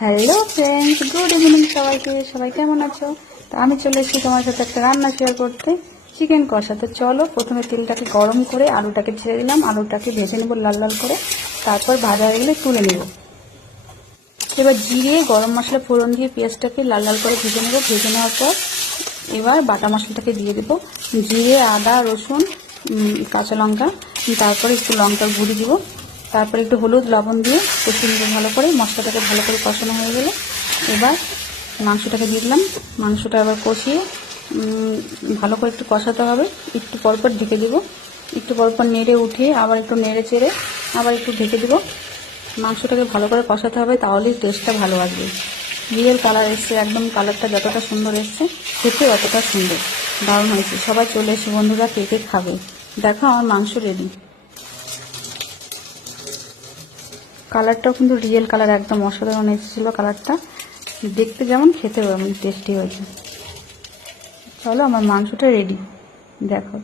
Hello friends, good evening সবাইকে। সবাই কেমন আছো? তো আমি চলে এসেছি তোমার সাথে একটা রান্না শেয়ার করতে, চিকেন কষা। তো চলো, প্রথমে তেলটাকে গরম করে আলুটাকে ছেড়ে দিলাম, আলুটাকে ভেজে নেবো লাল লাল করে, তারপর ভাজা হয়ে গেলে তুলে নেব। এবার জিরে গরম মশলা ফোড়ন দিয়ে পেঁয়াজটাকে লাল লাল করে ভেজে নেবো। ভেজে নেওয়ার পর এবার বাটা মশলাটাকে দিয়ে দেবো, জিরে, আদা, রসুন, কাঁচা লঙ্কা, তারপরে একটু লঙ্কার গুঁড়ি দিব, তারপরে একটু হলুদ লবণ দিয়ে কষিয়ে নেবো ভালো করে। মশলাটাকে ভালো করে কষানো হয়ে গেলে এবার মাংসটাকে দিয়ে দিলাম। মাংসটা আবার কষিয়ে ভালো করে একটু কষাতে হবে। একটু পরপর ঢেকে দিব, একটু পরপর নেড়ে উঠিয়ে আবার একটু নেড়ে চেড়ে আবার একটু ঢেকে দিব। মাংসটাকে ভালো করে কষাতে হবে, তাহলেই টেস্টটা ভালো আসবে। রিয়েল কালার এসছে, একদম কালারটা যতটা সুন্দর এসছে খেতে অতটা সুন্দর, দারুণ হয়েছে। সবাই চলে এসে বন্ধুরা কে কে খাবে। দেখো আমার মাংস রেডি। কালারটাও কিন্তু রিয়েল কালার, একদম অসাধারণ এসেছিলো কালারটা। দেখতে যেমন খেতেও এমন টেস্টি হয়েছে। চলো, আমার মাংসটা রেডি, দেখো।